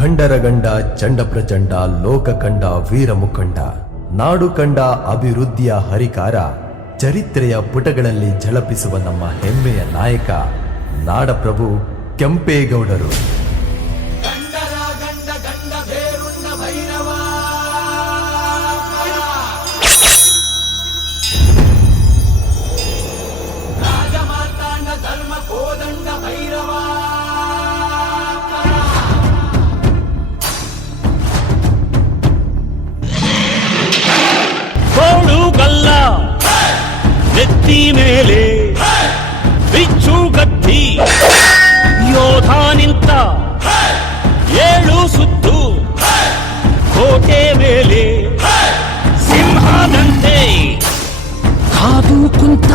ಗಂಡರ ಗಂಡ ಚಂಡ ಪ್ರಚಂಡ, ಲೋಕ ಕಂಡ ವೀರ ಮುಖಂಡ, ನಾಡು ಕಂಡ ಅಭಿವೃದ್ಧಿಯ ಹರಿಕಾರ, ಚರಿತ್ರೆಯ ಪುಟಗಳಲ್ಲಿ ಝಳಪಿಸುವ ನಮ್ಮ ಹೆಮ್ಮೆಯ ನಾಯಕ ನಾಡಪ್ರಭು ಕೆಂಪೇಗೌಡರು. ನೆತ್ತಿ ಮೇಲೆ ಬಿಚ್ಚು ಗಟ್ಟಿ ಯೋಧ ನಿಂತ, ಏಳು ಸುತ್ತು ಕೋಟೆ ಮೇಲೆ ಸಿಂಹದಂತೆ ಕಾದು ಕುಂತ.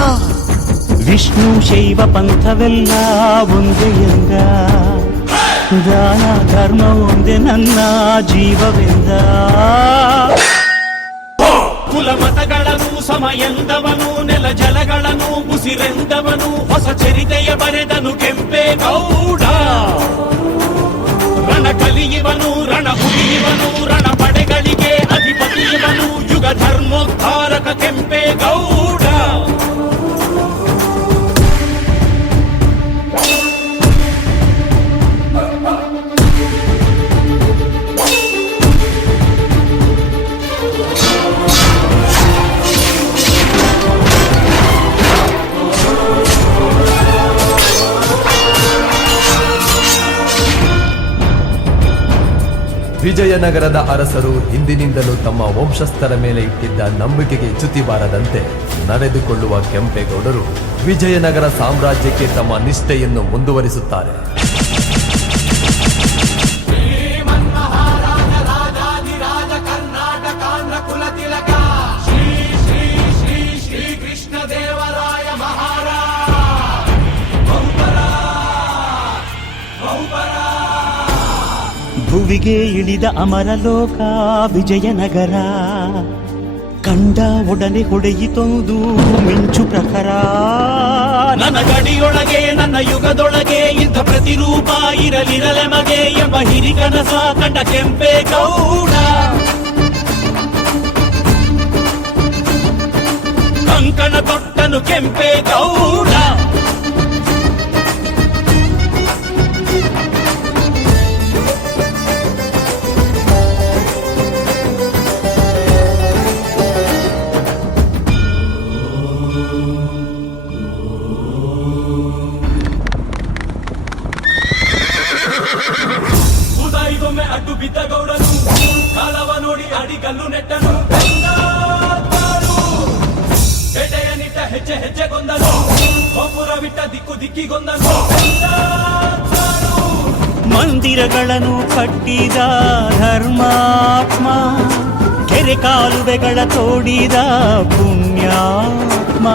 ವಿಷ್ಣು ಶೈವ ಪಂಥವೆಲ್ಲ ಒಂದೇ ಎಂದ, ದಾನ ಧರ್ಮ ಒಂದೇ ನನ್ನ ಜೀವವೆಂದ. ಕುಲ ಮತಗಳನ್ನು ಸಮಯಂದವನು, ನೆಲ ಜಲಗಳನ್ನು ಉಸಿರೆಂದವನು, ಹೊಸ ಚರಿತೆಯ ಬರೆದನು ಕೆಂಪೇಗೌಡ. ರಣ ಕಲಿಯುವನು, ರಣ ಹುಡಿಯುವನು, ರಣ ಪಡೆಗಳಿಗೆ ಅಧಿಪತಿಯವನು, ಯುಗ ಧರ್ಮೋದ್ಧಾರಕ ಕೆಂಪೇಗೌಡ. ವಿಜಯನಗರದ ಅರಸರು ಹಿಂದಿನಿಂದಲೂ ತಮ್ಮ ವಂಶಸ್ಥರ ಮೇಲೆ ಇಟ್ಟಿದ್ದ ನಂಬಿಕೆಗೆ ಚ್ಯುತಿ ಬಾರದಂತೆ ನಡೆದುಕೊಳ್ಳುವ ಕೆಂಪೇಗೌಡರು ವಿಜಯನಗರ ಸಾಮ್ರಾಜ್ಯಕ್ಕೆ ತಮ್ಮ ನಿಷ್ಠೆಯನ್ನು ಮುಂದುವರಿಸುತ್ತಾರೆ. ಭುವಿಗೆ ಇಳಿದ ಅಮರಲೋಕ ವಿಜಯನಗರ, ಕಂಡ ಒಡನೆ ಹೊಡೆಯಿತೊಂದು ಮಿಂಚು ಪ್ರಖರ. ನನ್ನ ಗಡಿಯೊಳಗೆ ನನ್ನ ಯುಗದೊಳಗೆ ಇಂಥ ಪ್ರತಿರೂಪ ಇರಲಿರಲೆ ಮಗೆ ಎಂಬ ಹಿರಿಕನಸ ಕಂಡ ಕೆಂಪೇಗೌಡ. ಕಂಕಣ ತೊಟ್ಟನು ಕೆಂಪೇಗೌಡ. ಅಡ್ಡು ಬಿದ್ದ ಗೌಡನು, ಕಾಲವ ನೋಡಿ ಅಡಿಗಲ್ಲು ನೆಟ್ಟನು. ಬೇಟೆಯ ನಿಟ್ಟ ಹೆಜ್ಜೆ ಹೆಜ್ಜೆಗೊಂದನು, ಗೋಪುರವಿಟ್ಟ ದಿಕ್ಕು ದಿಕ್ಕಿಗೊಂದನು. ಮಂದಿರಗಳನ್ನು ಕಟ್ಟಿದ ಧರ್ಮಾತ್ಮ, ಕೆರೆ ಕಾಲುವೆಗಳ ತೋಡಿದ ಪುಣ್ಯಾತ್ಮ,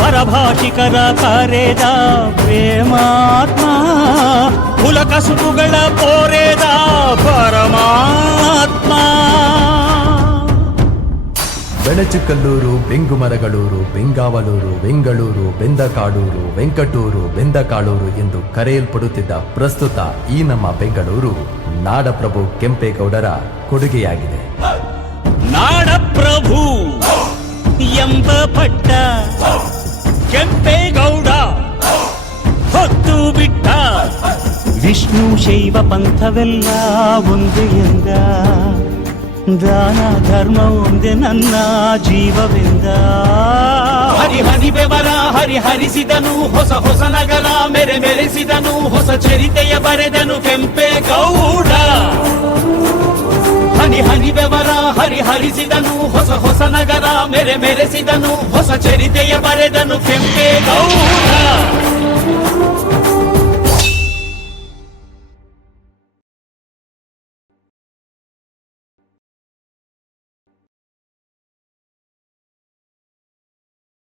ಪರಭಾಷಿಕರ ಕರೆದ ಪ್ರೇಮಾತ್ಮ, ಕುಲ ಕಸುಬುಗಳ ಪೋರೆದ ಪರಮಾತ್ಮ. ಬೆಣಚುಕಲ್ಲೂರು, ಬೆಂಗುಮರಗಳೂರು, ಬೆಂಗಾವಲೂರು, ಬೆಂಗಳೂರು, ಬೆಂದಕಾಡೂರು, ವೆಂಕಟೂರು, ಬೆಂದಕಾಳೂರು ಎಂದು ಕರೆಯಲ್ಪಡುತ್ತಿದ್ದ ಪ್ರಸ್ತುತ ಈ ನಮ್ಮ ಬೆಂಗಳೂರು ನಾಡಪ್ರಭು ಕೆಂಪೇಗೌಡರ ಕೊಡುಗೆಯಾಗಿದೆ. ನಾಡಪ್ರಭು ಎಂಬ ಪಟ್ಟ ಕೆಂಪೇಗೌಡ ಹೊತ್ತು ಬಿಟ್ಟ. ವಿಷ್ಣು ಶೈವ ಪಂಥವೆಲ್ಲ ಒಂದೇ ಎಂದ, ದಾನ ಧರ್ಮ ಒಂದೇ ನನ್ನ ಜೀವವೆಂದ. ಹರಿಹರಿ ಬೆವರ ಹರಿಹರಿಸಿದನು, ಹೊಸ ಹೊಸ ನಗರ ಮೆರೆ ಮೆರೆಸಿದನು, ಹೊಸ ಚರಿತೆಯ ಬರೆದನು ಕೆಂಪೇಗೌಡ. ಹನಿ ಹನಿ ಬೆವರ ಹರಿಹರಿಸಿದನು, ಹೊಸ ಹೊಸ ನಗರ ಮೆರೆ ಮೆರೆಸಿದನು, ಹೊಸ ಚರಿತೆಯ ಬರೆದನು ಕೆಂಪೇಗೌಡ.